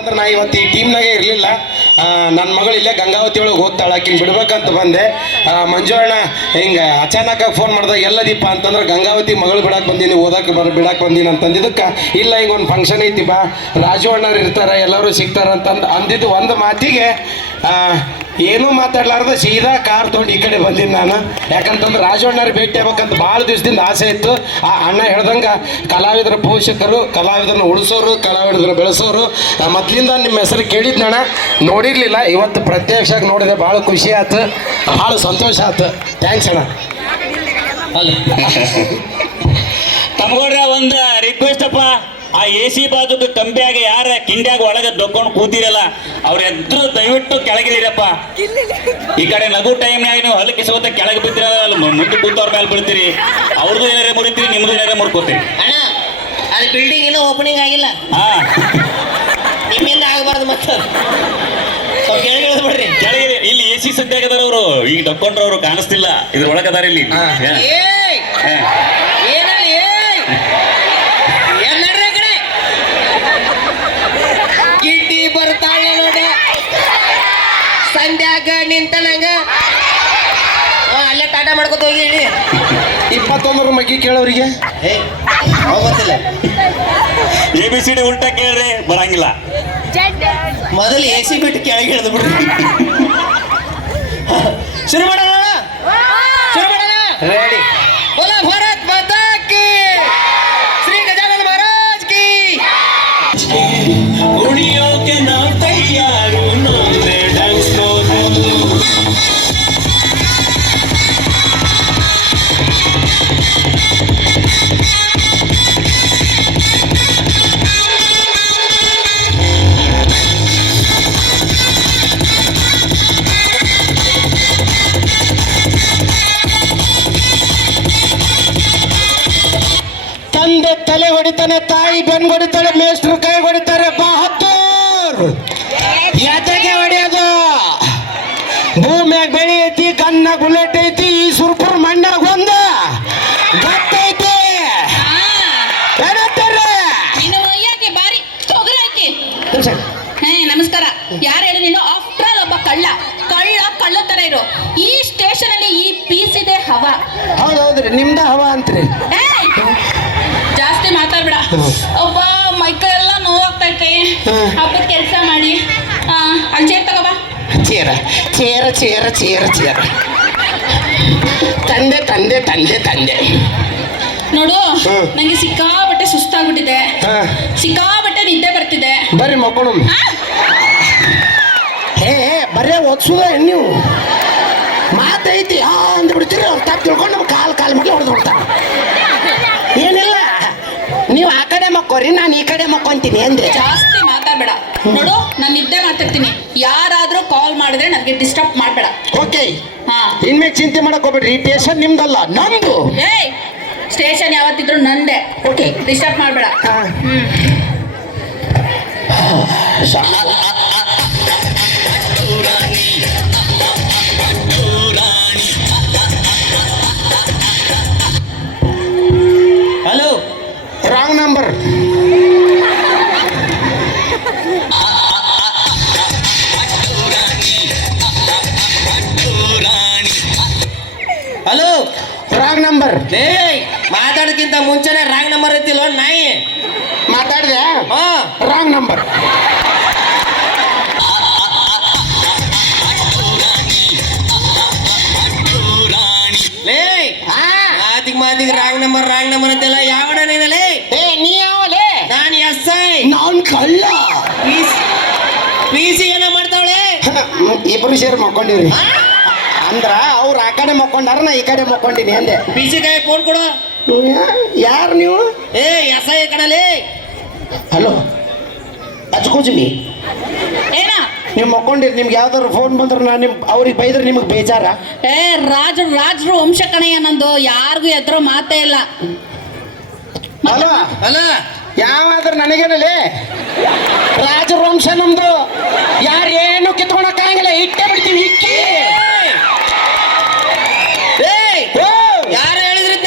ಅಂದ್ರೆ ನಾ ಇವತ್ತು ಈ ಟೀಮ್ನಾಗೆ ಇರಲಿಲ್ಲ. ನನ್ನ ಮಗಳು ಇಲ್ಲೇ ಗಂಗಾವತಿ ಒಳಗೆ ಓದ್ತಾಳೆ, ಆಕಿನ ಬಿಡ್ಬೇಕಂತ ಬಂದೆ. ಮಂಜು ಅಣ್ಣ ಹಿಂಗೆ ಅಚಾನಕ್ ಫೋನ್ ಮಾಡಿದಾಗ ಎಲ್ಲದೀಪ ಅಂತಂದ್ರೆ ಗಂಗಾವತಿ ಮಗಳು ಬಿಡಕ್ಕೆ ಬಂದೀನಿ, ಓದಕ್ಕೆ ಬಿಡಕ್ಕೆ ಬಂದೀನಿ ಅಂತಂದಿದ್ದಕ್ಕೆ ಇಲ್ಲ ಹಿಂಗೆ ಒಂದು ಫಂಕ್ಷನ್ ಐತಿ ಬಾ, ರಾಜು ಅಣ್ಣರು ಇರ್ತಾರೆ ಎಲ್ಲರೂ ಸಿಗ್ತಾರೆ ಅಂತಂದು ಅಂದಿದ್ದು ಒಂದು ಮಾತಿಗೆ ಏನೂ ಮಾತಾಡ್ಲಾರ್ದ ಸೀದಾ ಕಾರ್ ತೊಗೊಂಡು ಈ ಕಡೆ ಬಂದೀನಿ ನಾನು. ಯಾಕಂತಂದ್ರೆ ರಾಜು ಅಣ್ಣರು ಭೇಟಿ ಆಗ್ಬೇಕಂತ ಭಾಳ ದಿವಸದಿಂದ ಆಸೆ ಇತ್ತು. ಆ ಅಣ್ಣ ಹೇಳ್ದಂಗೆ ಕಲಾವಿದರ ಪೋಷಕರು, ಕಲಾವಿದರನ್ನ ಉಳಿಸೋರು, ಕಲಾವಿದರ ಬೆಳೆಸೋರು. ಮೊದಲಿಂದ ನಿಮ್ಮ ಹೆಸರು ಕೇಳಿದ್ನಣ್ಣ, ನೋಡಿರಲಿಲ್ಲ, ಇವತ್ತು ಪ್ರತ್ಯಕ್ಷವಾಗಿ ನೋಡಿದೆ, ಭಾಳ ಖುಷಿ ಆಯ್ತು, ಭಾಳ ಸಂತೋಷ ಆಯ್ತು. ಥ್ಯಾಂಕ್ಸ್ ಅಣ್ಣ. ತಮಗೋಡ್ರ ಒಂದು ರಿಕ್ವೆಸ್ಟ್ ಅಪ್ಪ, ಆ AC ಬಾಜುದು ಕಂಬಿಯಾಗ ಯಾರ ಕಿಂಡ್ಯಾಗ ಒಳಗೆ ದೊಕ್ಕೊಂಡು ಕೂತಿರಲ್ಲ ಅವ್ರ ಎದ್ರು ದಯವಿಟ್ಟು ಕೆಳಗಿರಿರಪ್ಪ. ಈ ಕಡೆ ನಗು ಟೈಮ್ನಾಗ ನೀವು ಹಲಕ್ಕೆ ಸೋತ ಕೆಳಗೆ ಬಿದ್ದಿರಲ್ಲ, ಮುಂದೆ ಕೂತವ್ರ ಮೇಲೆ ಬೀಳ್ತೀರಿ, ಅವ್ರದ್ದು ಏನಾರೇ ಮುರಿತೀರಿ, ನಿಮ್ದು ಏನಾರೇ ಮುರ್ಕೋತೀರಿ. ಅಣ್ಣ ಅದು ಬಿಲ್ಡಿಂಗ್ ಇನ್ನೂ ಓಪನಿಂಗ್ ಆಗಿಲ್ಲ, ಹಾ ನಿಮ್ಮಿಂದ ಆಗಬಾರ್ದು. ಮತ್ತೆ ಕೆಳಗೆ ಬಿಡ್ರಿ, ಕೆಳಗೆ ಇಲ್ಲಿ AC ಸದ್ಯಾಗದಾರ ಅವರು, ಈಗ ದೊಕ್ಕೊಂಡ್ರ ಅವರು ಕಾಣಿಸ್ತಿಲ್ಲ, ಇದ್ರೊಳಗದಾರ ಇಲ್ಲಿ. ಗಿಡ್ಡಿ ಬರ್ತಾಳೆ ನೋಡ ಸಂಧ್ಯಾಗ ನಿಂತ ನಂಗ ಅಲ್ಲೇ ಟಾಟಾ ಮಾಡ್ಕೊತ ಹೋಗಿ 21 ಮಗ್ಗಿ ಕೇಳೋರಿಗೆ ಹೋಗೋದಿಲ್ಲ. ABCD ಉಲ್ಟಾ ಕೇಳ್ರಿ ಬರಂಗಿಲ್ಲ. ಮೊದಲು AC ಬಿಟ್ಟು ಕೆಳಗೆ ಇಳಿದು ಬಿಡ್ರಿ. ಶುರು ಮಾಡೋಣ, ಶುರು ಮಾಡೋಣ. ರೆಡಿ. बोला भारत माता की, श्री गजानन महाराज की. उड़ियों के नाम तैयार उन्होंने डांस लो ತಂದೆ ತಲೆ ಹೊಡಿತಾನೆ, ತಾಯಿ ಬೆನ್ ಹೊಡಿತಾಳೆ, ಮೇಷ್ಟ್ರು ಕೈ ಹೊಡಿತಾರೆ. ಬಹದ್ದೂರ್ ಯಾತಕ್ಕೆ ಹೊಡೆಯೋದು? ಭೂಮ್ಯಾಗ ಬೆಳೆ ಐತಿ, ಕಣ್ಣ ಬುಲೆಟ್ ಐತಿ, ಈ ಸುರ್ಪುರ್ ಮಣ್ಣಾಗ ಒಂದು ಗೊತ್ತೈತಿ. ಬಾರಿ ತೊಗರಾಕಿ. ನಮಸ್ಕಾರ. ಯಾರು ಹೇಳಿ ನೀನು? ಆಫ್ಟರ್ ಆಲ್ ಒಬ್ಬ ಕಳ್ಳ ಕಳ್ಳ ತರ ಇರೋ ಈ ಸ್ಟೇಷನ್ ಅಲ್ಲಿ ಈ ಪೀಸ್ ಇದೆ ಹವಾ. ಹೌದೌದ್ರಿ, ನಿಮ್ದ ಹವಾ ಅಂತ್ರಿ. ಜಾಸ್ತಿ ಮಾತಾಡ್ಬೇಡ. ಒಬ್ಬ ಮೈಕ ಎಲ್ಲ ನೋವಾಗ್ತೈತೆ, ಹಬ್ಬದ ಕೆಲಸ ಮಾಡಿ. ಅಲ್ಲಿ ಚೇರ್ ತಗೋಬಾ. ಚೇರ ಚೇರ ಚೇರ ಚೇರ ಚೇರ. ತಂದೆ ತಂದೆ ತಂದೆ ತಂದೆ ನೋಡು, ನಂಗೆ ಸಿಕ್ಕಾಬಟ್ಟೆ ಸುಸ್ತಾಗ್ಬಿಟ್ಟಿದೆ, ಸಿಕ್ಕಾಬಟ್ಟೆ ನಿದ್ದೆ ಬರ್ತಿದೆ. ಬರ್ರಿ ಮಕ್ಕಳು. ಹೇ ಬರೇ ಓದ್ಸುದ ನೀವು ಮಾತೈತಿ ಅಂದ್ಬಿಡ್ತೀರಿ, ಅವ್ರು ತಪ್ಪು ತಿಳ್ಕೊಂಡು ನಮ್ಮ ಕಾಲ್ ಮಕ್ಕಳು ಹೊಡೆದು ಬಿಡ್ತಾರೆ. ಏನಿಲ್ಲ, ನೀವು ಆ ಕಡೆ ಮಕ್ಕೋರಿ, ನಾನು ಈ ಕಡೆ ಮಕ್ಕೊಂತೀನಿ ಅಂದ್ರೆ. ಜಾಸ್ತಿ ಮಾತಾಡ್ಬೇಡ. ನೋಡು, ನಾನು ನಿದ್ದೆ ಮಾತಾಡ್ತೀನಿ, ಯಾರಾದ್ರೂ ಕಾಲ್ ಮಾಡಿದ್ರೆ ನನಗೆ ಡಿಸ್ಟರ್ಬ್ ಮಾಡಬೇಡ. ಓಕೆ, ಹಾ, ಇನ್ಮೇಲೆ ಚಿಂತೆ ಮಾಡಕ್ ಹೋಗ್ಬೇಡ್ರಿ, ಈ ಸ್ಟೇಷನ್ ನಿಮ್ದಲ್ಲ ನಮ್ದು. ಏಯ್, ಸ್ಟೇಷನ್ ಯಾವತ್ತಿದ್ರು ನಂದೆ. ಓಕೆ, ಡಿಸ್ಟರ್ಬ್ ಮಾಡಬೇಡ. Hello, wrong number. Hello, wrong number. ಮಾತಾಡೋಕ್ಕಿಂತ ಮುಂಚೆನೆ ರಾಂಗ್ ನಂಬರ್ ಐತಿಲ್ಲ ನಾಯಿ. ಮಾತಾಡಿದೆ, ಹಾ, ರಾಂಗ್ ನಂಬರ್. ಮಾತಿಗೆ ರಾಂಗ್ ನಂಬರ್ ಅಂತೆಲ್ಲ ಯಾವಣ ನೀನಲೇ? ನೀ ಯಾವಲೇ? ನಾನು SI. ನಾನ್ ಕಳ್ಳ. PC ಏನ ಮಾಡ್ತಾವಳೆ? ಇಬ್ರು ಸೇರಿ ಮಕ್ಕೊಂಡಿವ್ರಿ. ಅಂದ್ರ ಅವ್ರು ಆ ಕಡೆ ಮಕ್ಕೊಂಡಾರ, ನಾ ಈ ಕಡೆ ಮಕ್ಕೊಂಡಿನಿ ಅಂದೆ. PC ಕೈ ಫೋನ್ ಕೊಡು. ಯಾರು ನೀವು? SI ಕಣಲೇ. ಹಲೋ, ಅಜ್ಕೂಜ್ಮಿ, ಏನ ನೀವು ಮಕ್ಕೊಂಡಿರಿ, ನಿಮ್ಗೆ ಯಾವ್ದಾದ್ರು ಫೋನ್ ಬಂದ್ರೆ ನಾನು ಅವ್ರಿಗೆ ಬೈದ್ರೆ ನಿಮಗೆ ಬೇಜಾರ? ರಾಜರು ವಂಶ ಕಣಯ್ಯ ನಂದು, ಯಾರಿಗೂ ಎದುರು ಮಾತೇ ಇಲ್ಲ. ಹಲೋ ಅಲ್ಲ, ಯಾವಾದ್ರೂ ನನಗೇನಲ್ಲಿ ರಾಜವಂಶ ನಮ್ದು, ಯಾರೇನು ಕಿತ್ಕೊಳಕ್ಕಾಗಲ್ಲ, ಇಟ್ಟೇ ಬಿಡ್ತೀವಿ ಇಕ್ಕಿ. ಯಾರು ಹೇಳಿದ್ರಿ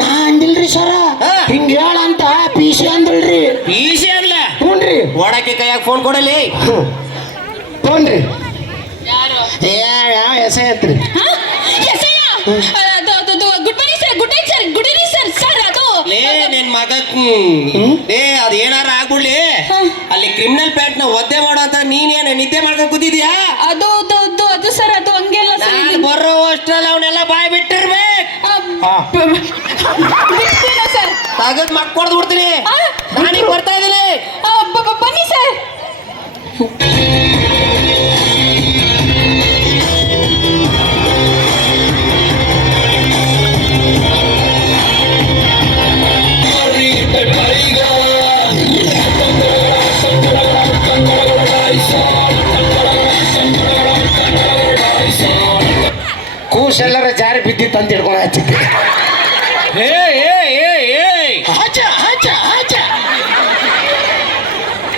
ನಾ ಅಂದಿಲ್ರಿ ಸರ, ಹಿಂಗ ಹೇಳಂತ PC ಅಂದ್ರಿ. PC ಅಲ್ಲ, ರೀ ಓಡಾಕಿ ಕೈಯಾಗ ಫೋನ್ ಕೊಡಲಿ. ಫೋನ್ ರೀ ಯಾರು ಯಾವ ಎಸೆ ಐತ್ರಿ ಹಾ? ಎಸೆಯ? Good morning sir, good night sir, good evening sir. Sir ಅದು ಲೇ ನಿನ್ ಮಗ ಏ ಅದ್ ಏನಾರ ಆಗ್ಬಿಡ್ಲಿ. ಅಲ್ಲಿ ಕ್ರಿಮಿನಲ್ ಪ್ಯಾಟ್ ನ ಒದ್ದೆ ಮಾಡೋ ಅಂತ ನೀನೇನು ನಿದ್ದೆ ಮಾಡ್ಕೊಂಡ್ ಕೂತಿದ್ಯಾ? ಅದು ಅದು ಅದು ಅದು ಸರ್, ಅದು ಹಂಗೆಲ್ಲ ಸರ್. ನಾನು ಬರೋ ಅಷ್ಟ್ರಲ್ಲಿ ಅವನ್ನೆಲ್ಲ ಬಾಯ್ ಬಿಟ್ಟಿರ್ಬೇಕು. ಬಿಡ್ತೀರಾ ಸರ್? ತಗದ್ ಮಕ್ಕೊಡ್ದು ಬಿಡ್ತೀನಿ. ನಾನೀಗ ಬರ್ತಾ ಇದ್ದೀನಿ. ಬನ್ನಿ ಸರ್. ಕೂಸೆಲ್ಲರ ಜಾರಿ ಬಿದ್ದಿತ್ತು ಅಂತ ಹಿಡ್ಕೊಂಡು ಹಚ್ಚಿದ್ದೆ ಹೇ ಹೇ ಹೇ ಹೇ ಹಚ್ಚ ಹಚ್ಚ ಹಚ್ಚ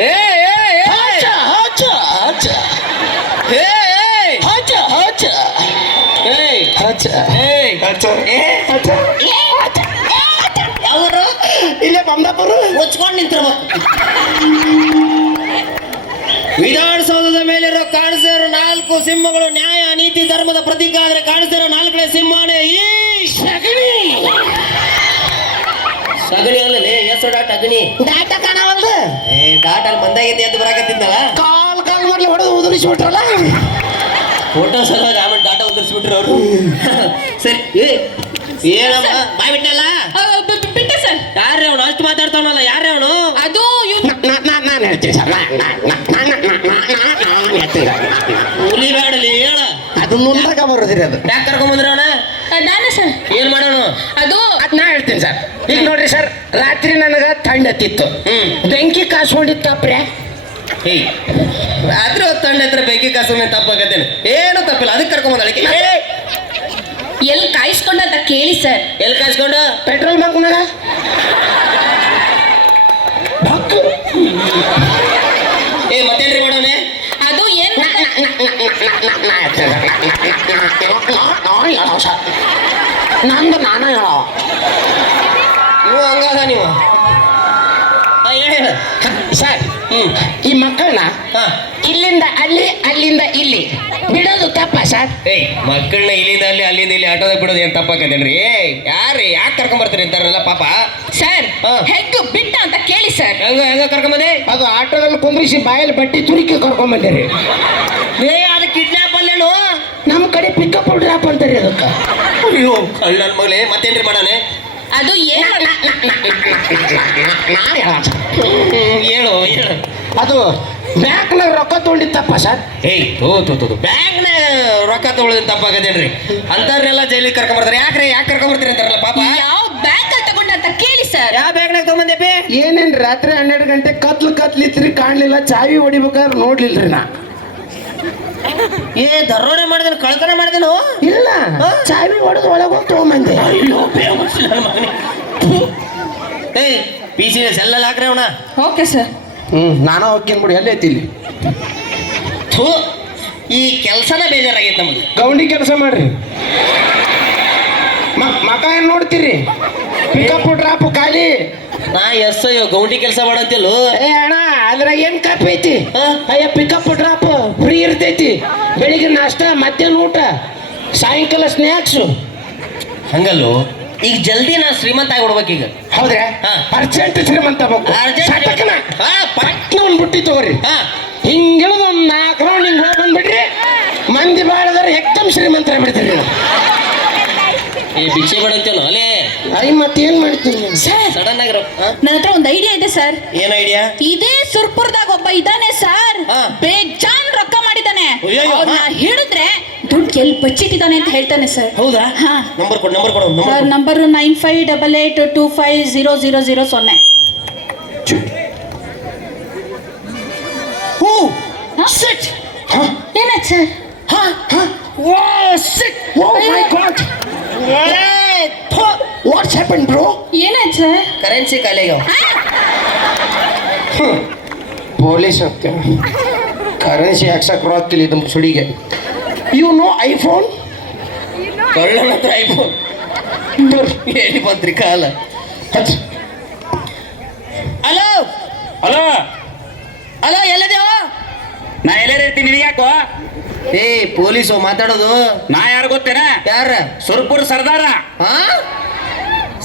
ಹೇ ಹೇ ಹಚ್ಚ ಹಚ್ಚ ಹಚ್ಚ ಹೇ ಹಚ್ಚ ಹಚ್ಚ ಹೇ ಹಚ್ಚ ಹೇ ಹಚ್ಚ ಹಚ್ಚ ಅವರು ಇಲ್ಲೇ ಬಂದಾಪುರ ಮುಚ್ಕೊಂಡು ನಿಂತಿರ್ಬೇಕು. ವಿಧಾನಸೌಧದ ಮೇಲಿರೋ ಕಾಣಿಸಿರೋ 4 ಸಿಂಹಗಳು ನ್ಯಾಯ ನೀತಿ ಧರ್ಮದ ಪ್ರತೀಕ. ಆದ್ರೆ ಕಾಣಿಸಿರೋ 4ನೇ ಸಿಂಹನೇ ಈ ಸಗಣಿ. ಸಗಣಿ ಅಲ್ಲೇ ಹೆಸರು ಡಾಟ್ ಅಗಣಿ ಡಾಟ ಕಾಣವಲ್ದು ಡಾಟ್ ಅಲ್ಲಿ ಮಂದಾಗಿದ್ದೆ ಅಂತ ಬರಾಕತ್ತಿದ್ನಲ್ಲ. ಕಾಲ್ ಕಾಲ್ ಮಾಡ್ಲಿ ಹೊಡೆದು ಉದುರಿಸ್ಬಿಟ್ರಲ್ಲ ಫೋಟೋ ಸಲುವಾಗಿ ಆಮೇಲೆ ಡಾಟಾ ಉದರ್ಸ್ಬಿಟ್ರು ಅವರು. ಸರಿ ಏನಮ್ಮ ಬಾಯ್ ಬಿಟ್ಟಲ್ಲ. ಬಿಟ್ಟೆ ಸರ್. ಯಾರೇ ಅವನು ಅಷ್ಟು ಮಾತಾಡ್ತಾವನಲ್ಲ? ಯಾರೇ ಅವನು? ಅದು ನಾನು ಹೇಳ್ತೀನಿ ಸರ್ ಹುಲಿ ಬ್ಯಾಡಲಿ ಹೇಳ. ಅದು ಮುಂದಾಗ ಬರೋದಿರಿ ಅದು ಯಾಕೆ ಕರ್ಕೊಂಬಂದ್ರ ಅವನ? ನಾನೇ ಸರ್. ಏನ್ ಮಾಡೋನು? ಅದು ಅದ್ ನಾ ಹೇಳ್ತೀನಿ ಸರ್. ಈಗ ನೋಡ್ರಿ ಸರ್, ರಾತ್ರಿ ನನಗ ಥಂಡ್ ಹತ್ತಿತ್ತು, ಬೆಂಕಿ ಕಾಸ್ಕೊಂಡಿತ್ತಪ್ರೆ. ಹೇಯ್ ರಾತ್ರಿ ಹೊತ್ತು ತಂಡ ಹತ್ರ ಬೆಂಕಿ ಕಾಸು ತಪ್ಪಾಗತ್ತೇನೆ. ಏನು ತಪ್ಪಿಲ್ಲ, ಅದಕ್ಕೆ ಕರ್ಕೊಂಬಂದಳಿಕೆ. ಎಲ್ಲಿ ಕಾಯಿಸ್ಕೊಂಡ ಅಂತ ಕೇಳಿ ಸರ್. ಎಲ್ಲಿ ಕಾಯಿಸ್ಕೊಂಡು? ಪೆಟ್ರೋಲ್ ಬಂಕ್ನಾಗ ಏ ಮತ್ತೇನ್ರಿ ಮಾಡೋನೆ? ಅದು ಏನ್ ನಂದು ನಾನು ಹೇಳೋ ನೀವು ಹಂಗಾದ ನೀವು ಹೇಳ ಸರ್. ಈ ಮಕ್ಕಳನ್ನ ಇಲ್ಲಿಂದ ಅಲ್ಲಿ ಅಲ್ಲಿಂದ ಇಲ್ಲಿ ಬಿಡೋದು ತಪ್ಪ ಸರ್? ಏಯ್ ಮಕ್ಕಳನ್ನ ಇಲ್ಲಿಂದ ಅಲ್ಲಿ ಅಲ್ಲಿಂದ ಇಲ್ಲಿ ಆಟೋದಾಗ ಬಿಡೋದು ಏನ್ ತಪ್ಪಾಕತ್ತೇನ್ರಿ? ಯಾರು ಯಾಕೆ ಕರ್ಕೊಂಬರ್ತೀರಿ ಅಂತಾರಲ್ಲ ಪಾಪ. ಸರ್ ಹೆಗ್ ಬಿಟ್ಟ ಅಂತ ಕೇಳಿ ಸರ್. ಹೆಂಗ ಕರ್ಕೊಂಬಂದೆ? ಅದು ಆಟೋದಲ್ಲಿ ಕುಂದ್ರಿಸಿ ಬಾಯಲ್ಲಿ ಬಟ್ಟಿ ತುರುಕಿ ಕರ್ಕೊಂಬಂದಿರಿ. ಏ ಅದು ಕಿಡ್ನಾಪ್ ಅಲ್ಲೇನು? ನಮ್ಮ ಕಡೆ ಪಿಕಪ್ ಡ್ರಾಪ್ ಅಂತಾರೆ ಅದಕ್ಕೆ. ಅಯ್ಯೋ ಕಳ್ಳನ ಮಗಳೇ, ಮತ್ತೇನ್ರಿ ಮಾಡೋನೆ? ಅದು ಏನು ಹೇಳು ಹೇಳು. ಅದು ಬ್ಯಾಂಕ್ನಾಗ ರೊಕ್ಕ ತೊಗೊಂಡಿತ್ತಪ್ಪ ಸರ್. ಏಯ್ ಬ್ಯಾಂಕ್ನ ರೊಕ್ಕ ತಗೊಳ್ಳೋದು ತಪ್ಪಾಗದೇನ್ರಿ? ಅಂತವ್ರನ್ನೆಲ್ಲ ಜೈಲಿಗೆ ಕರ್ಕೊಂಬರ್ತಾರೆ. ಯಾಕೆ ಕರ್ಕೊಂಬರ್ತೀರಿ ಅಂತಾರಲ್ಲ ಪಾಪ. ಯಾವ ಬ್ಯಾಂಕ್ ಅಲ್ಲಿ ತಗೊಂಡ ಅಂತ ಕೇಳಿ ಸರ್. ಯಾವ ಬ್ಯಾಂಕ್ನಾಗ ತಗೊಂಬಂದೆ? ಏನೇನ್ ರಾತ್ರಿ 12 ಗಂಟೆ ಕತ್ಲಿತ್ರಿ, ಕಾಣ್ಲಿಲ್ಲ, ಚಾವಿ ಹೊಡಿಬೇಕಾದ್ರೆ ನೋಡ್ಲಿಲ್ರಿ ನಾ. ಏ ದರೋಡೆ ಮಾಡಿದನು, ಕಳ್ತನ ಮಾಡಿದನು? ಇಲ್ಲ, ಚಾವಿ ಹೊಡೆದು ಒಳಗೋಗಿ ತಗೊಂಬಂದೆ. ಅಯ್ಯೋ ಬೇಮಸ್ ನನ್ನ ಮಗನೇ. ಏಯ್ PC ಸೆಲ್ಲಲ್ಲಿ ಹಾಕ್ರಿ ಅವನ. Okay sir. ನಾನು ಹೋಗ್ತೀನಿ ಬಿಡಿ, ಎಲ್ಲೇ ಐತಿ ಇಲ್ಲಿ. ಥೂ, ಈ ಕೆಲಸನ ಬೇಜಾರಾಗೈತೆ ನಮಗೆ. ಗೌಂಡಿ ಕೆಲಸ ಮಾಡ್ರಿ. ಮಕ ಏನ್ ನೋಡ್ತೀರಿ? ಪಿಕಪ್ ಡ್ರಾಪ್ ಖಾಲಿ. ನಾ ಅಯ್ಯೋ ಗೌಂಡಿ ಕೆಲಸ ಮಾಡಂತಿಲ್ಲ. ಏ ಅಣ್ಣ, ಅದ್ರಾಗ ಏನ್ ಕಾಪಿ ಐತಿ? ಅಯ್ಯ ಪಿಕಪ್ ಡ್ರಾಪ್ ಫ್ರೀ ಇರ್ತೈತಿ. ಬೆಳಿಗ್ಗೆ ನಾಷ್ಟ, ಮಧ್ಯಾಹ್ನ ಊಟ, ಸಾಯಂಕಾಲ ಸ್ನ್ಯಾಕ್ಸು. ಹಂಗಲ್ಲೋ, ಈಗ ಜಲ್ದಿ ನಾ ಶ್ರೀಮಂತ ಆಗ್ಬಿಡ್ಬೇಕೀಗ. ಹೌದ್ರಾ? ಅರ್ಜೆಂಟ್ ಶ್ರೀಮಂತ ಪಟ್ನ ಒಂದ್ ಬುಟ್ಟಿ ತಗೋರಿ. ಹಿಂಗಿಳಿದ ಒಂದ್ 4 ರೌಂಡ್ ಹಿಂಗ್ ಹೋಗಿ ಬಂದ್ಬಿಡ್ರಿ, ಮಂದಿ ಬಾಳದಾರ ಎಕ್ದಮ್ ಶ್ರೀಮಂತರ ಬಿಡ್ತೀರಿ ನೀವು. ಈ ಭಿಕ್ಷೆ ಬೇಡಂತೇನು ಅಲೇ? ಐ ಮತ್ತೇನ್ ಮಾಡ್ತೀನಿ ಸಡನ್ ಆಗಿ ನನ್ನ ಹತ್ರ ಒಂದು ಐಡಿಯಾ ಇದೆ ಸರ್. ಏನ್ ಐಡಿಯಾ? ಇದೇ ಸುರ್ಪುರದಾಗ ಒಬ್ಬ ಇದ್ದಾನೆ ಸರ್, ಬೇಜಾನ್ ರೊಕ್ಕ ಮಾಡಿದ್ದಾನೆ. ಅವ್ನ ಹಿಡಿದ್ರೆ ದುಡ್ಡು ಎಲ್ಲಿ ಬಚ್ಚಿಟ್ಟಿದ್ದಾನೆ ಅಂತ ಹೇಳ್ತಾನೆ ಸರ್. ಹೌದಾ? ಹಾ, ನಂಬರ್ ಕೊಡು. ನಂಬರ್ 9588250000. ಏನಾಯ್ತು sir? Oh my God! What's happened, bro? ಏನಾಯ್ತು ಸರ್? ಕರೆನ್ಸಿ ಖಾಲಿಯಾಗ್ಯಾವ. ಪೊಲೀಸ್ ಅಂತ ಕರೆನ್ಸಿ ಹಾಕ್ಸಕ್ ಬರೋತ್ತಿಲ್ಲ ಇದು ಸುಡಿಗೆ. You know iPhone? ಕಳ್ಳನ ಹತ್ರ ಐಫೋನ್ ಎಲ್ಲಿ ಬಂತ್ರಿ ಕಾಲ? ಹಲೋ ಹಲೋ, ಅಲ್ಲ ಎಲ್ಲಿದೇವ? ನಾ ಎಲ್ಲೇ ಇರ್ತೀನಿ ನಿನಗೆ ಯಾಕೋ? ಏ ಪೊಲೀಸು ಮಾತಾಡೋದು. ನಾ ಯಾರು ಗೊತ್ತೇನ? ಯಾರ? ಸುರಪುರ ಸರ್ದಾರ. ಹಾ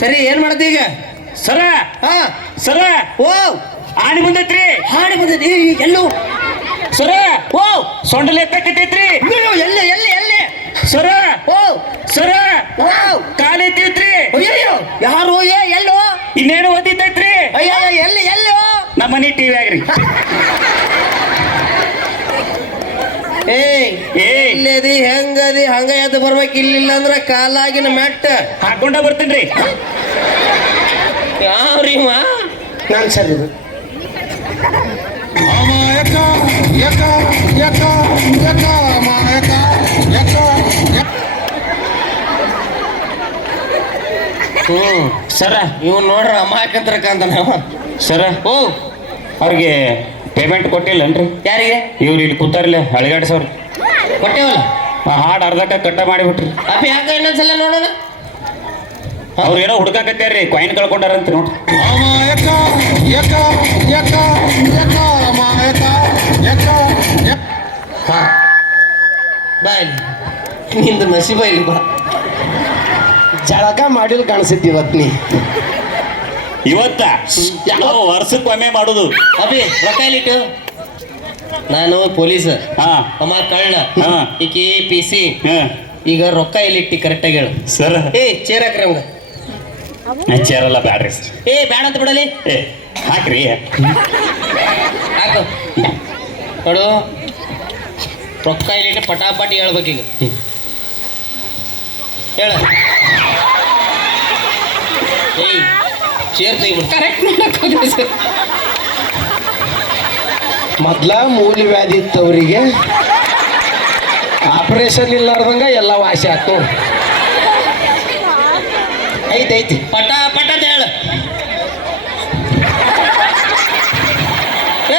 ಸರಿ, ಏನ್ ಮಾಡತ್ತಿ ಈಗ? ಸರ ಹಾ ಸರ ಓ ಆಣಿ ಬಂದೈತ್ರಿ. ಹಾಡಿ ಬಂದೈತಿ ಎಲ್ಲೋ? ಸರ ಓ ಸೊಂಡಲ್ ಎತ್ತಕತ್ತೈತ್ರಿ. ಅಯ್ಯೋ, ಎಲ್ಲಿ ಎಲ್ಲಿ ಎಲ್ಲಿ? ಸರ ಓ ಸರ ಓ ಕಾಲ್ ಎತ್ತೈತ್ರಿ. ಅಯ್ಯೋ, ಯಾರು? ಎಲ್ಲೋ? ಇನ್ನೇನು ಓದಿದ್ದೈತ್ರಿ. ಅಯ್ಯೋ, ಎಲ್ಲಿ ಎಲ್ಲೋ? ನಮ್ಮ ಮನಿ ಟಿವಿ ಆಗ್ರಿ. ಏ ಏ ಎಲ್ಲಿದಿ ಹೆಂಗದಿ? ಹಂಗ ಎದ್ದು ಬರ್ಬೇಕು, ಇಲ್ಲಿಲ್ಲ ಅಂದ್ರ ಕಾಲಾಗಿನ ಮೆಟ್ಟ ಹಾಕೊಂಡ ಬರ್ತೀನ್ರಿ. ಯಾವ್ರಿ ನಾನು ಸರ್ ಇದು ಸರ ಇವ್ ನೋಡ್ರ ಅಮಾಯಕಂತರ ಕಾಂತ ನಾವ. ಸರ ಓ ಅವ್ರಿಗೆ ಪೇಮೆಂಟ್ ಕೊಟ್ಟಿಲ್ಲನ್ರಿ? ಯಾರಿಗೆ? ಇವ್ರು ಇಲ್ಲಿ ಕೂತಾರಲ್ಲ ಅಳಿಗಾಡ್ಸವ್ರು. ಕೊಟ್ಟೇವಲ್ಲ. ಆ ಹಾಡು ಅರ್ಧಕ್ಕ ಕಟ್ಟ ಮಾಡಿಬಿಟ್ರಿ. ಅಪ್ಪ ಯಾಕ ಇನ್ನೊಂದ್ಸಲ ನೋಡೋಣ. ಅವ್ರು ಏನೋ ಹುಡ್ಕಾಕತ್ಯಾರ್ರಿ, ಕಾಯಿನ್ ಕಳ್ಕೊಂಡಾರಂತ ನೋಡ್ರಿ. ಬಾ ಇಲ್ಲಿ, ನಿಂದು ನಸೀಬ ಇಲ್ಲಿ ಬಾ. ಜಳಕ ಮಾಡಿಲ್ ಕಾಣಿಸುತ್ತೆ ಇವತ್ತು ನೀ. ಇವತ್ತ ನಾವು ವರ್ಷಕ್ಕೊಮ್ಮೆ ಮಾಡುದು. ಅಭಿ ರೊಕ್ಕ ಇಲ್ಲಿಟ್ಟು. ನಾನು ಪೊಲೀಸ್, ಹಾ ಅಮ್ಮ ಕಳ್ಳ, ಹಾ. ಈಕಿ PC. ಹಾ ಈಗ ರೊಕ್ಕ ಇಲ್ಲಿಟ್ಟಿ ಕರೆಕ್ಟಾಗಿ ಹೇಳು. ಸರ ಏ ಚೇರ್ ಹಾಕ್ರಿ ಅವಂಗ. ಚೇರಲ್ಲ ಬ್ಯಾಡ್ರಿ. ಏ ಬ್ಯಾಡ ಅಂತ ಬಿಡಲಿ. ಏ ಹಾಕ್ರಿ. ಹಾಕು ನೋಡು, ರೊಕ್ಕ ಇಲ್ಲಿಟ್ಟು ಪಟಾಪಟಿ ಹೇಳ್ಬೇಕೀಗ. ಹೇಳ. ಏಯ್ ಚೇರ್ ತೆಗಿಬಿಡು. ಕರೆಕ್ಟ್ ನೋಡಕ್ಕೆ ಮೊದ್ಲ ಮೂಲ ವ್ಯಾಧಿ ಇತ್ತವರಿಗೆ ಆಪರೇಷನ್ ಇಲ್ಲಾರ್ದಂಗ ಎಲ್ಲ ವಾಸಿ ಆಯ್ತು. ಐತಿ ಪಟ ಪಟ ಅಂತ ಹೇಳ.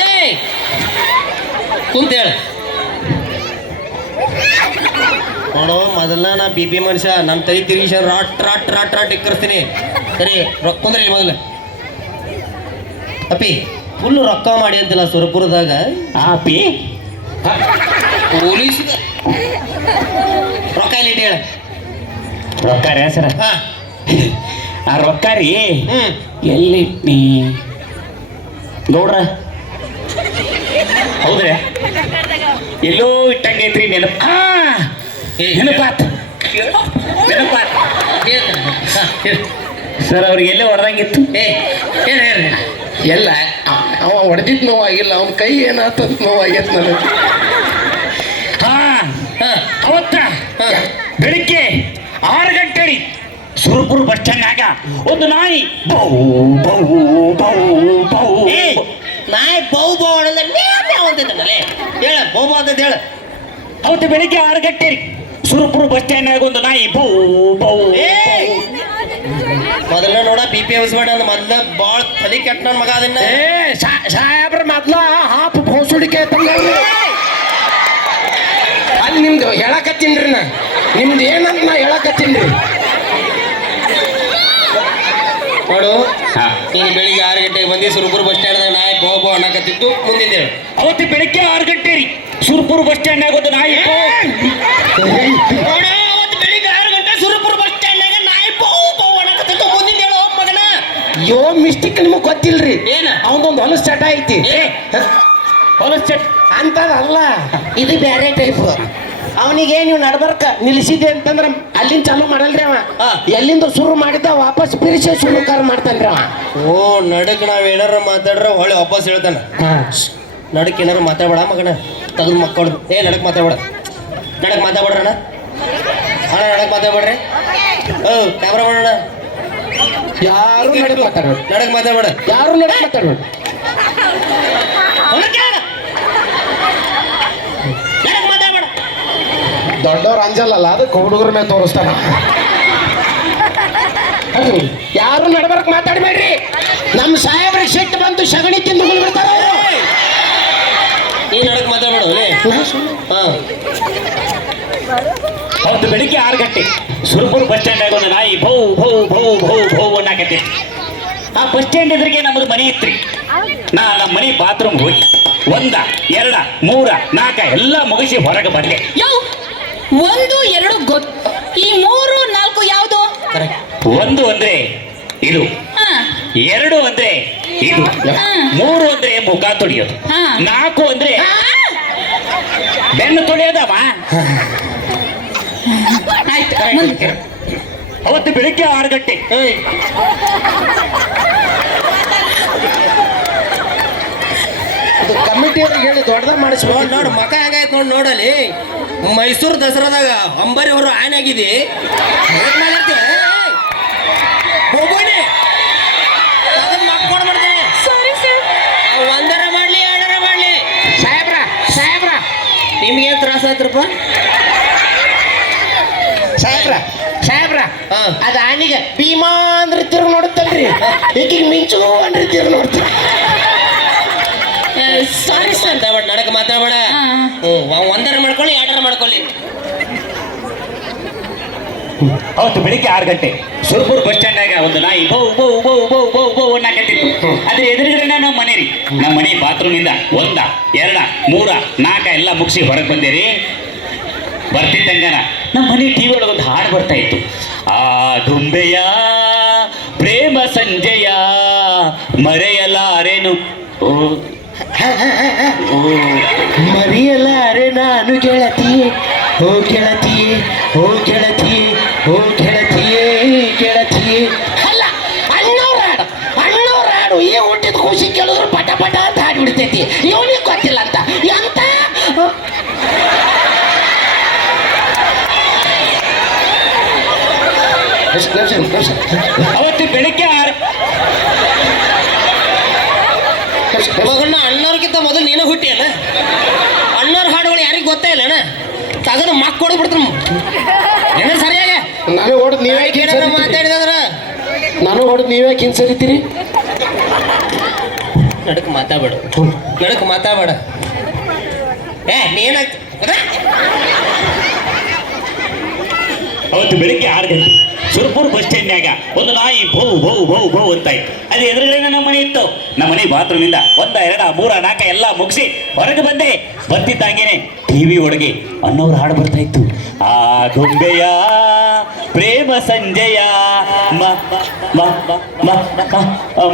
ಏಯ್ ಕುಂತ ಹೇಳ. ನೋಡು, ಮೊದಲ ನಾ BP ಮನುಷ್ಯ, ನಮ್ಮ ತಲೆ ತಿರುಗಿಸ ರಾಟ್ ರಾಟ್ ರಾಟ್ ರಾಟ್ ಇಕ್ಕರ್ಸ್ತೀನಿ. ಸರಿ, ರೊಕ್ಕ ಕುಂದ್ರಿ ಮೊದಲು. ಅಪ್ಪಿ ಫುಲ್ ರೊಕ್ಕ ಮಾಡಿ ಅಂತಿಲ್ಲ ಸುರಪುರದಾಗ. ಪಿ ಪೊಲೀಸ್ ರೊಕ್ಕ ಇಲ್ಲಿಟ್ಟು ಹೇಳ. ರೊಕ್ಕ ರೀ ಸರ. ಹಾ ಆ ರೊಕ್ಕ ರೀ ಹ್ಮ್ ಎಲ್ಲಿ ನೀ ಗೌಡ್ರ? ಹೌದ್ರಿ, ಎಲ್ಲೋ ಇಟ್ಟಂಗೈತ್ರಿ. ನೆನಪ ನೆನಪಾತ್ ನೆನಪಾತ್ ಸರ್. ಅವ್ರಿಗೆ ಎಲ್ಲೇ ಹೊಡೆದಂಗಿತ್ತು. ಏ ಹೇಳಿ ಹೇಳಿ. ಎಲ್ಲ ಅವ ಹೊಡೆದಿದ್ ನೋವಾಗಿಲ್ಲ, ಅವನ ಕೈ ಏನಾತಂತ ನೋವಾಗೈತೆ ನನಗೆ. ಹಾ ಹಾ ಅವತ್ತ ಬೆಳಿಗ್ಗೆ 6 ಗಂಟೆ ಸುರಪುರ ಬಸ್ ಸ್ಟ್ಯಾಂಡ್ನಾಗ ಒಂದು ನಾಯಿ ಬೌ ಬೌ ಬೌ ಬೌ. ಏ ನಾಯಿ ಬೌ ಬೌ ಅಂದ್ರೆ ಮ್ಯಾವ್ ಅಂತಂದಲೆ. ಹೇಳ ಬೌ ಬೌ ಅಂತ ಹೇಳ. ಅವತ್ತು ಬೆಳಿಗ್ಗೆ 6 ಗಂಟೆ ಸುರಪುರ ಬಸ್ ಸ್ಟ್ಯಾಂಡ್ನಾಗ ಒಂದು ನಾಯಿ ಬೌ ಬೌ. ಮೊದಲ ನೋಡ BP ಹೌಸ್ಬೇಡ ಅಂದ ಮೊದ್ಲ ಬಾಳ್ ತಲೆ ಕೆಟ್ಟ ನನ್ನ ಮಗ ಅದನ್ನ. ಸಾಹೇಬ್ರ ಮೊದ್ಲ ಹಾಪ್ ಭೋಸುಡಿಕೆ ಅಲ್ಲಿ ನಿಮ್ದು ಹೇಳಕತ್ತೀನ್ರಿ ನಾ. ನಿಮ್ದು ಏನಂತ ನಾ ಹೇಳಕತ್ತೀನ್ರಿ. ನೋಡು, ಹಾ. ನೀನು ಬೆಳಿಗ್ಗೆ 6 ಗಂಟೆಗೆ ಬಂದಿ ಸುರಪುರ ಬಸ್ ಸ್ಟ್ಯಾಂಡ್ದಾಗ ನಾಯಿ ಬೋ ಬೋ ಅನ್ನಕತ್ತಿತ್ತು. ಮುಂದಿನ ಹೇಳು. ಅವತ್ತು ಬೆಳಿಗ್ಗೆ 6 ಗಂಟೆ ಸುರಪುರ ಬಸ್ ಸ್ಟ್ಯಾಂಡ್ನಾಗ ಒಂದು ನಾಯಿ ಬೌ. ನೋಡು, ಅವತ್ತು ಬೆಳಿಗ್ಗೆ 6 ಗಂಟೆ ಸುರಪುರ ಬಸ್ ಸ್ಟ್ಯಾಂಡ್ನಾಗ ನಾಯಿ ಬೋ ಬೋ ಅನ್ನಕತ್ತಿತ್ತು. ಮುಂದಿನ ಹೇಳು ಮಗನ. ಯೋ ಮಿಸ್ಟೇಕ್ ನಿಮಗೆ ಗೊತ್ತಿಲ್ರಿ. ಏನ? ಅವನದೊಂದು ಹೊಲಸ್ ಚಟ ಐತಿ. ಹೊಲಸ್ ಚಟ್ ಅಂತದಲ್ಲ, ಇದು ಬೇರೆ ಟೈಪ್. ಅವನಿಗೆ ನೀವು ನಡ್ಬರ್ಕ ನಿಲ್ಲಿಸಿದೆ ಅಂತಂದ್ರೆ ಅಲ್ಲಿಂದ ಚಾಲು ಮಾಡಲ್ರಿ ಅವ. ಹಾ. ಎಲ್ಲಿಂದ ಶುರು ಮಾಡಿದ್ದ ವಾಪಸ್ ಬಿರಿಸೆ ಸುಳುಕಾರ ಮಾಡ್ತಾನ್ರಿ ಅವ. ಓ ನಡಕ್ ನಾವ್ ಏನಾರ ಮಾತಾಡ್ರ ಹೊಳೆ ವಾಪಸ್ ಹೇಳ್ತಾನ. ನಡಕ್ ಏನಾರ ಮಾತಾಡ್ಬೇಡ ಮಗನ, ತೆಗೆದು ಮಕ್ಕಳು. ಏ ನಡಕ್ ಮಾತಾಡ್ಬೇಡ, ನಡಕ್ ಮಾತಾಡ್ಬೇಡ್ರಣ್ಣ. ಅಣ್ಣ ನಡಕ್ ಮಾತಾಡ್ಬೇಡ್ರಿ. ಕ್ಯಾಮ್ರಾ ಮಾಡೋಣ. ಯಾರು ನಡಕ್ ಮಾತಾಡ್ಬೇಡಿ, ನಡಕ್ ಮಾತಾಡ್ಬೇಡ. ಯಾರು ನಡಕ್ ಮಾತಾಡ್ಬೇಡಿ. ನಡಕ್ ಮಾತಾಡ್ಬೇಡ. ದೊಡ್ಡವ್ರು ಅಂಜಲ್ಲಲ್ಲ, ಅದಕ್ಕೆ ಹುಡುಗರ ಮೇಲೆ ತೋರಿಸ್ತಾನ. ಯಾರು ನಡ್ಬರ್ಕ್ ಮಾತಾಡ್ಬೇಡ್ರಿ. ನಮ್ಮ ಸಾಹೇಬ್ರಿಗೆ ಸಿಟ್ಟು ಬಂದು ಸಗಣಿ ತಿಂದು ಬಿಡ್ತಾರೆ. ನೀ ನಡಕ್ ಮಾತಾಡ್ಬೇಡ. ಹಾ ಅವತ್ತು ಬೆಳಿಗ್ಗೆ 6 ಗಂಟೆ ಸುರಪುರ ಬಸ್ ಸ್ಟ್ಯಾಂಡ್ನಾಗ ಒಂದು ನಾಯಿ ಭೌ ಭೌ ಭೌ ಭೌ ಭೌ ಅನ್ನಕತ್ತೆ. ಆ ಬಸ್ ಸ್ಟ್ಯಾಂಡ್ ಎದುರಿಗೆ ನಮ್ಮದು ಮನೆ ಇತ್ರಿ. ನಮ್ಮ ಮನೆ ಬಾತ್ರೂಮ್ ಹೋಗಿ 1 2 3 4 ಎಲ್ಲ ಮುಗಿಸಿ ಹೊರಗೆ ಬರ್ಲೆ. ಯಾವ 1 2 ಗೊತ್ತು, ಈ 3 4 ಯಾವುದು? ಕರೆಕ್ಟ್. 1 ಅಂದ್ರೆ ಇದು, ಹಾ 2 ಅಂದ್ರೆ ಇದು, 3 ಅಂದ್ರೆ ಮುಖ ತೊಳೆಯೋದು, ಹಾ. 4 ಅಂದ್ರೆ ಬೆನ್ನು ತೊಳೆಯೋದಮ್ಮ. ಆಯ್ತು ಮುಂದೆ. ಅವತ್ತು ಬೆಳಿಗ್ಗೆ 6 ಗಂಟೆ ಏಯ್ ಅದು ಕಮಿಟಿ ಅವ್ರಿಗೆ ಹೇಳಿ ದೊಡ್ಡದಾಗ ಮಾಡಿಸ್ಬೋದು. ನೋಡು ಮಕ ಹೆಂಗಾಯ್ತು ನೋಡಿ ನೋಡಲಿ. ಮೈಸೂರು ದಸರಾದಾಗ ಅಂಬರಿ ಅವರು ಆನೆ ಆಗಿದೆ. ಹೋಗೋಣಿ ಅದನ್ನ ಮಾಡ್ಕೊಂಡು ಮಾಡ್ತೇನೆ. Sorry sir. ಒಂದರ ಮಾಡ್ಲಿ 2ರ ಮಾಡ್ಲಿ. ಸಾಹೇಬ್ರ ನಿಮ್ಗೇನು ತ್ರಾಸ ಆಯ್ತ್ರಪ್ಪ? ಸಾಹೇಬ್ರ ಹಾ. ಅದ ಆನಿಗೆ ಭೀಮಾ ಅಂದ್ರೆ ತಿರುಗಿ ನೋಡುತ್ತಲ್ರಿ, ಈಗೀಗ ಮಿಂಚು ಅಂದ್ರೆ ತಿರುಗಿ ನೋಡ್ತೀವಿ. Sorry sir. ಮಾತಾಡ್ಬೇಡ, ನಡಕ ಮಾತಾಡ್ಬೇಡ. ಹಾ. ಒಂದರ ಮಾಡ್ಕೊಳ್ಳಿ 2ರ ಮಾಡ್ಕೊಳ್ಳಿ. ಅವತ್ತು ಬೆಳಿಗ್ಗೆ 6 ಗಂಟೆ ಸುರ್ಪುರ್ ಬಸ್ ಸ್ಟ್ಯಾಂಡಾಗ ಒಂದು ನಾಯಿ ಬೋ ಬೋ ಬೋ ಬೋ ಬೋ ಬೋ ಅನ್ನಕತ್ತಿತ್ತು. ಅದ್ರ ಎದುರುಗಡೆ ನಮ್ಮ ಮನೆ ರೀ. ನಮ್ಮ ಮನೆ ಬಾತ್ರೂಮಿಂದ 1 2 3 4 ಎಲ್ಲ ಮುಗಿಸಿ ಹೊರಗೆ ಬಂದೇರಿ. ಬರ್ತಿದ್ದಂಗನ ನಮ್ಮ ಮನೆ ಟಿವಿ ಒಳಗೆ ಒಂದು ಹಾಡು ಬರ್ತಾ ಇತ್ತು. ಆ ಗೊಂಬೆಯ ಪ್ರೇಮ ಸಂಜೆಯ ಮರೆಯಲಾರೇನು ಓ ಮರಿಯಲಾರೆ ನಾನು ಗೆಳತಿಯೇ, ಓ ಗೆಳತಿಯೇ, ಓ ಗೆಳತಿಯೇ, ಓ ಗೆಳತಿಯೇ, ಗೆಳತಿಯೇ. ಅಲ್ಲ ಅಣ್ಣವ್ರ ಹಾಡು ಈ ಹುಟ್ಟಿದ ಖುಷಿ ಕೇಳಿದ್ರು ಪಟ ಪಟ ಅಂತ ಹಾಡು ಬಿಡ್ತೈತಿ. ಇವನಿಗೆ ಗೊತ್ತಿಲ್ಲ ಅಂತ ಎಂತ ಅವತ್ತು ಬೆಳಿಗ್ಗೆ 6 ಮಗನ್ನ ಅಣ್ಣವ್ರಿಗಿಂತ ಮೊದಲು ನೀನು ಹುಟ್ಟಿಯಲ್ಲ. ಅಣ್ಣವ್ರ ಹಾಡುಗಳು ಯಾರಿಗೂ ಗೊತ್ತೇ ಇಲ್ಲ ಅಣ್ಣ. ತಗದು ಮಕ್ಕ ಹೊಡ್ಬಿಡ್ತಾನ ಏನ ಸರಿಯಾಗಿ. ನಾನು ಹೊಡೆದು ನೀವೇ ಏನಾರ ಮಾತಾಡಿದ್ರ ನಾನು ಹೊಡೆದು ನೀವೇ ಕಿನ್ಸರಿತೀರಿ. ನಡಕ್ ಮಾತಾಡ್ಬೇಡ, ನಡಕ್ ಮಾತಾಡ್ಬೇಡ. ನೀನಾಗ್ತ ಅವತ್ತು ಬೆಳಿಗ್ಗೆ 6 ಗಂಟೆ ಸುರ್ಪುರ್ ಬಸ್ ಸ್ಟ್ಯಾಂಡ್ನಾಗ ಒಂದು ನಾಯಿ ಭೌ ಭೌ ಭೌ ಭೌ ಅಂತ ಇತ್ತು. ಅದು ಎದುರುಗಡೆ ನಮ್ಮ ಮನೆ ಇತ್ತು. ನಮ್ಮ ಮನೆ ಬಾತ್ರೂಮಿಂದ 1 2 3 4 ಎಲ್ಲ ಮುಗಿಸಿ ಹೊರಗೆ ಬಂದೆ. ಬರ್ತಿದ್ದಾಗೇನೆ ಟಿವಿ ಒಳಗೆ ಅನ್ನೋರು ಹಾಡು ಬರ್ತಾ ಇತ್ತು. ಆ ಗೊಂಬೆಯ ಪ್ರೇಮ ಸಂಜೆಯ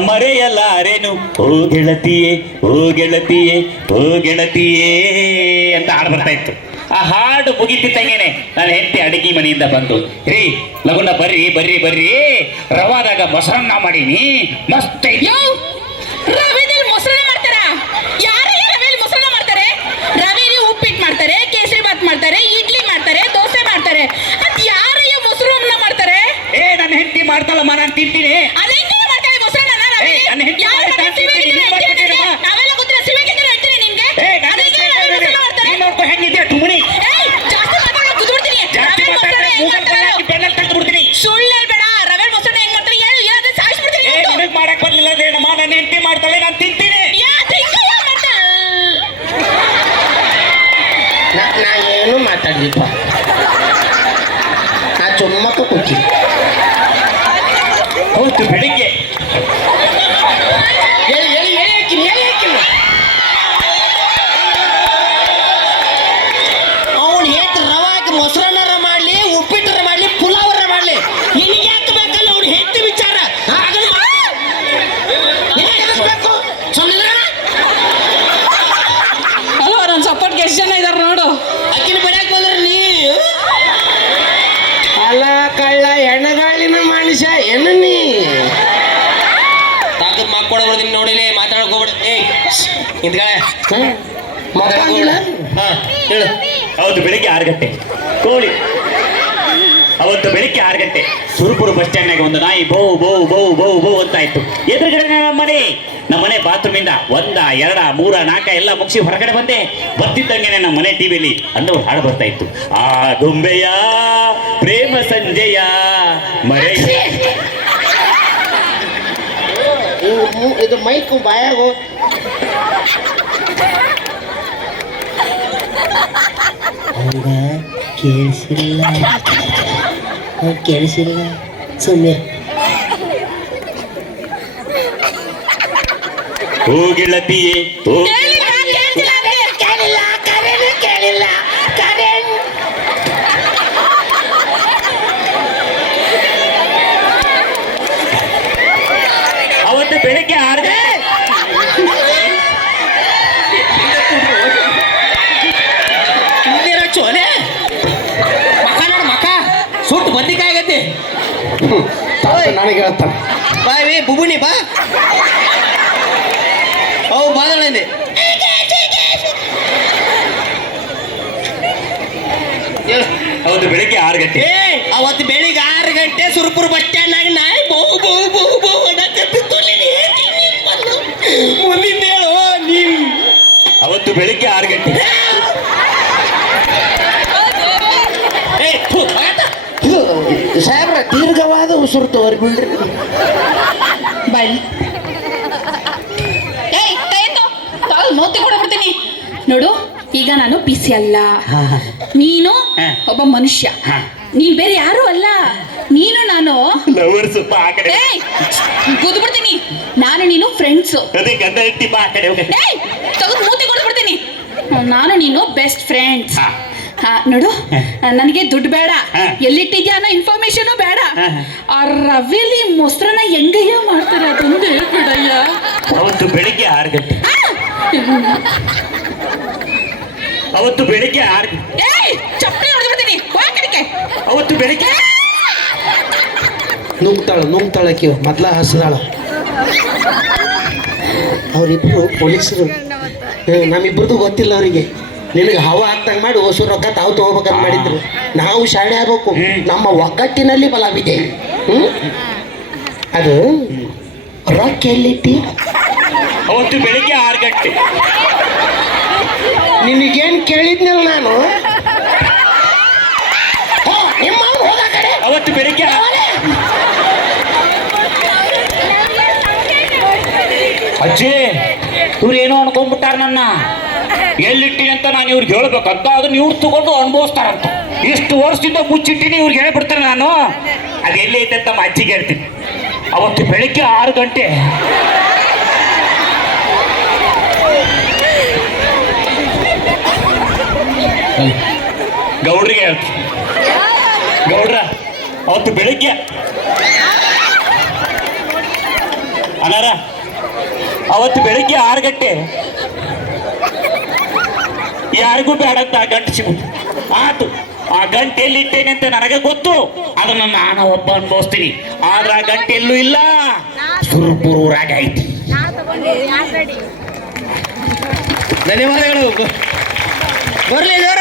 ಮರೆಯಲಾರೇನು ಓ ಗೆಳತಿಯೇ, ಓ ಗೆಳತಿಯೇ, ಓ ಗೆಳತಿಯೇ ಅಂತ ಹಾಡು ಬರ್ತಾ ಇತ್ತು. ಆ ಹಾಡು ಮುಗಿತಿದ್ದಂಗೆನೆ ನಾನು ಹೆಂಡತಿ ಅಡಿಗೆ ಮನೆಯಿಂದ ಬಂದು, ರೀ ಲಗುನ ಬರ್ರಿ ಬರ್ರಿ ಬರ್ರಿ, ರವಾದಾಗ ಮೊಸರನ್ನ ಮಾಡೀನಿ ಮಸ್ತ್ ಐತಿ. ರವೆದಲ್ಲಿ ಮೊಸರನ್ನ ಮಾಡ್ತಾರಾ? ಯಾರಿಗೆ ರವೆಯಲ್ಲಿ ಮೊಸರನ್ನ ಮಾಡ್ತಾರೆ? ರವೆಯಲ್ಲಿ ಉಪ್ಪಿಟ್ಟು ಮಾಡ್ತಾರೆ, ಕೇಸರಿ ಬಾತ್ ಮಾಡ್ತಾರೆ, ಇಡ್ಲಿ ಮಾಡ್ತಾರೆ, ದೋಸೆ ಮಾಡ್ತಾರೆ. ಅದ್ ಯಾರಯ್ಯ ಮೊಸರನ್ನ ಮಾಡ್ತಾರೆ? ನನ್ನ ಹೆಂಡತಿ ಮಾಡ್ತಾಳಮ್ಮ, ನಾನು ತಿಂತೀನಿ. ಅದೇಂಗೆ ಮಾಡ್ತಾರೆ ಮೊಸರನ್ನ? ನನ್ನ ಹೆಂಡತಿ ನಾವೆಲ್ಲ ಗೊತ್ತಿಲ್ಲ, ಸಿವಿಗಿದ್ರೆ ಹೇಳ್ತೀನಿ ನಿನ್ಗೆ. ಅದೇಂಗೆ ರವೆ ಮೊಸರನ್ನ ಮಾಡ್ತಾರೆ? ಹೆಂಗಿದ್ಯಾ ಟುಮುನಿ? ಜಾಸ್ತಿ ಮಾತಾಡೋದು ಕುದ್ಬಿಡ್ತೀನಿ. ಜಾಸ್ತಿ ರವೆ ಮೊಸರನ್ನ ಹೆಂಗ್ ಮಾಡ್ತಾರೆ? ಬೆನ್ನಲ್ಲಿ ತೆಗೆದ್ಬಿಡ್ತೀನಿ. ಸುಳ್ಳು ಹೇಳ್ಬೇಡ. ರವೆ ಮೊಸರನ್ನ ಹೆಂಗ್ ಮಾಡ್ತಾರೆ ಹೇಳು, ಇಲ್ಲಾಂದ್ರೆ ಸಾಯಿಸ್ಬಿಡ್ತೀನಿ. ನಿನಗೆ ಮಾಡಕ್ ಬರ್ಲಿಲ್ಲ ಏನಮ್ಮ, ನನ್ನ ಹೆಂಡತಿ ಮಾಡ್ತಾಳೆ, ನಾನು ತಿಂತೀನಿ. ನಾ ಏನು ಮಾತಾಡ್ಲಿಪ್ಪ, ನಾ ಚುಮ್ಮಕ್ಕ ಕೂತಿ. ಅವತ್ತು ಬೆಳಿಗ್ಗೆ ಅವನು ಹೇಟ್ ರವಾಕ್ ಮೊಸರನ್ನರ ಮಾಡ್ಲಿ, ಉಪ್ಪಿಟ್ಟರ ಮಾಡ್ಲಿ, ಪುಲಾವರ ಮಾಡ್ಲಿ, ನಿನಗೆ ಯಾಕೆ ಬೇಕಲ್ಲ ಅವ್ನು ಹೆಂಡತಿ ವಿಚಾರ. ಹಲೋ, ನನ್ನ ಸಪೋರ್ಟ್ಗೆ ಎಷ್ಟು ಜನ ಇದಾರೆ ನೋಡು. ಅಕ್ಕಿನ ಬಡ್ಯಾಕ್ ಬಂದ್ರೆ ನೀ ಅಲ್ಲ ಕಳ್ಳ ಹೆಣ್ಣಗಾಳಿನ ಮನುಷ್ಯ ಏನು ನೀ? ತಾಕತ್ ಮಾಡ್ಕೊಡ್ಬಿಡ್ತೀನಿ ನೋಡಿಲಿ, ಮಾತಾಡ್ಕೋಬಿಡ. ಏಯ್ ಹಿಂದ್ಗಡೆ ಮಕ್ಕಳಿಲ್ಲ. ಹಾ ಹೇಳು. ಅವತ್ತು ಬೆಳಿಗ್ಗೆ 6 ಗಂಟೆ ಕೋಳಿ. ಅವತ್ತು ಬೆಳಿಗ್ಗೆ 6 ಗಂಟೆ ಸುರ್ಪುರ್ ಬಸ್ ಸ್ಟ್ಯಾಂಡ್ನಾಗ ಒಂದು ನಾಯಿ ಬೌ ಬೌ ಬೌ ಬೌ ಬೌ ಅಂತ ಇತ್ತು. ಎದುರುಗಡೆ ನಮ್ಮ ಮನೆ ಬಾತ್ರೂಮಿಂದ 1 2 3 4 ಎಲ್ಲ ಮುಗಿಸಿ ಹೊರಗಡೆ ಬಂದೆ. ಬರ್ತಿದ್ದಂಗೆನೆ ನಮ್ಮ ಮನೆ ಟಿವಿಲಿ ಅನ್ನೋರು ಹಾಡು ಬರ್ತಾ ಇತ್ತು. ಆ ಗೊಂಬೆಯ ಪ್ರೇಮ ಸಂಜೆಯ ಮರೆ ಇದು ಮೈಕ್ ಬಾಯಾಗೋ. ಕೇಳಿಸಿಲ್ಲ ಸುಮ್ಮನೆ ಹೋಗಿಳತಿಯೇ ಕೇಳಿಲ್ಲ, ಕೇಳ್ತಿಲ್ಲ ಅಂದೆ. ಕೇಳಿಲ್ಲ ಕರೆನೇ ಕೇಳಿಲ್ಲ ಕರೆ ಅವತ್ತು ಬೆಳಿಗ್ಗೆ 6 ಗಂಟೆ ಚೋಲೆ ಮಕ ನೋಡು ಮಕ ಸುಟ್ಟು ಬದ್ನಿಕಾಯಿ ಆಗೈತಿ ನನಗೆ ಹೇಳ್ತಾನೆ ಬಾವಿ ಬುಬುನಿ ಬಾ ಅವು ಬಾದಳಂದೆ ಅವತ್ತು ಬೆಳಿಗ್ಗೆ 6 ಗಂಟೆ ಅವತ್ತು ಬೆಳಿಗ್ಗೆ 6 ಗಂಟೆ ಸುರ್ಪುರ್ ಬಸ್ ಸ್ಟ್ಯಾಂಡ್ನಾಗ ನಾಯಿ ಬಹು ಬಹು ಬಹು ಬಹು ಅನ್ನಕತ್ತಿತ್ತು ಮುಂದಿನ ಹೇಳು ನೀವು ಅವತ್ತು ಬೆಳಿಗ್ಗೆ 6 ಗಂಟೆ ಸಾಹೇಬ್ರ ದೀರ್ಘವಾದ ಉಸಿರು ತೋರಿ ಬಿಡ್ರಿ ಬಾಯ್ ಏಯ್ ಕೈ ಎತ್ತು. ತಾಳು ಮೂತಿ ಕೊಡ್ಬಿಡ್ತೀನಿ ನೋಡು. ಈಗ ನಾನು ಪಿಸಿ ಅಲ್ಲ, ನೀನು ಒಬ್ಬ ಮನುಷ್ಯ. ನೀನ್ ಬೇರೆ ಯಾರು ಅಲ್ಲ, ನೀನು ನಾನು ಲವರ್ಸ್ ಆ ಕಡೆ ಏಯ್ ಕೂತ್ಬಿಡ್ತೀನಿ. ನಾನು ನೀನು ಫ್ರೆಂಡ್ಸು. ಅದೇ ಗಂಡ ಹೆಂಡತಿ ಬಾ ಆ ಕಡೆ ಹೋಗಿ ಏಯ್ ತೆಗೆದು ಮೂತಿ ಕೊಡ್ಬಿಡ್ತೀನಿ. ನಾನು ನೀನು ಬೆಸ್ಟ್ ಫ್ರೆಂಡ್ಸ್. ನೋಡು, ನನಗೆ ದುಡ್ಡು ಬೇಡ, ಎಲ್ಲಿಟ್ಟಿದ್ಯಾ ಅನ್ನೋ ಇನ್ಫಾರ್ಮೇಶನ್ ಬೇಡ. ಆ ರವೆಲಿ ಮೊಸರನ್ನ ಹೆಂಗಯ್ಯ ಮಾಡ್ತಾರೆ ಅದೊಂದು ಹೇಳ್ಬಿಡಯ್ಯ. ಅವತ್ತು ಬೆಳಿಗ್ಗೆ 6 ಗಂಟೆ ಅವತ್ತು ಬೆಳಿಗ್ಗೆ 6 ಗಂಟೆ ಏಯ್ ಚಪ್ಪಲಿ ಹೊಡೆದ್ಬಿಡ್ತೀನಿ. ಹೋಗ್ ಕಡೆಗೆ. ಅವತ್ತು ಬೆಳಿಗ್ಗೆ ನುಂಗ್ತಾಳಕಿ ಮೊದ್ಲ ಹಸದಾಳ. ಅವರಿಬ್ರು ಪೊಲೀಸರು, ನಮ್ಮಿಬ್ರದ್ದು ಗೊತ್ತಿಲ್ಲ ಅವರಿಗೆ. ನಿನಗೆ ಹವ ಆಗ್ತಂಗೆ ಮಾಡಿ ಹೊಸ ರೊಕ್ಕ ತಾವು ತಗೋಬೇಕಂತ ಮಾಡಿದ್ರು. ನಾವು ಶಾಣೆ ಆಗ್ಬೇಕು, ನಮ್ಮ ಒಗ್ಗಟ್ಟಿನಲ್ಲಿ ಬಲವಿದೆ. ಅದು ರೊಕ್ಕ ಎಲ್ಲಿಟ್ಟಿ? ಅವತ್ತು ಬೆಳಿಗ್ಗೆ 6 ಗಂಟೆ ನಿನಗೇನು ಕೇಳಿದ್ನಲ್ಲ ನಾನು. ನಿಮ್ಮ ಹೋದ ಕಡೆ ಅವತ್ತು ಬೆಳಿಗ್ಗೆ ಅಜ್ಜಿ ಇವ್ರೇನೋ ಅನ್ಕೊಂಡ್ಬಿಟ್ಟಾರ ನನ್ನ. ಎಲ್ಲಿಟ್ಟಿನಿ ಅಂತ ನಾನು ಇವ್ರಿಗೆ ಹೇಳ್ಬೇಕಂತ, ಅದನ್ನ ಇವ್ರು ತಗೊಂಡು ಅನುಭವಿಸ್ತಾರಂತ. ಇಷ್ಟು ವರ್ಷದಿಂದ ಮುಚ್ಚಿಟ್ಟಿನಿ ಇವ್ರಿಗೆ ಹೇಳ್ಬಿಡ್ತಾರೆ ನಾನು. ಅದು ಎಲ್ಲಿ ಐತೆ ಅಂತ ನಮ್ಮ ಅಜ್ಜಿಗೆ ಹೇಳ್ತೀನಿ. ಅವತ್ತು ಬೆಳಿಗ್ಗೆ 6 ಗಂಟೆ ಗೌಡ್ರಿಗೆ ಹೇಳ್ತೀನಿ. ಗೌಡ್ರ ಅವತ್ತು ಬೆಳಿಗ್ಗೆ ಅನಾರ ಅವತ್ತು ಬೆಳಿಗ್ಗೆ 6 ಗಂಟೆ ಯಾರಿಗೂ ಬೇಡಂತ ಆ ಗಂಟೆ ಸಿಗುತ್ತೆ. ಆತು, ಆ ಗಂಟೆ ಎಲ್ಲಿಟ್ಟೇನೆ ಅಂತ ನನಗೆ ಗೊತ್ತು. ಅದನ್ನ ನಾನು ಒಬ್ಬ ಅನುಭವಿಸ್ತೀನಿ. ಆದ್ರೆ ಆ ಗಂಟೆ ಎಲ್ಲೂ ಇಲ್ಲ, ಸುರ್ಪುರ್ ಊರಾಗ ಐತಿ. ಧನ್ಯವಾದಗಳು. ಬರ್ಲಿ ಜೋರ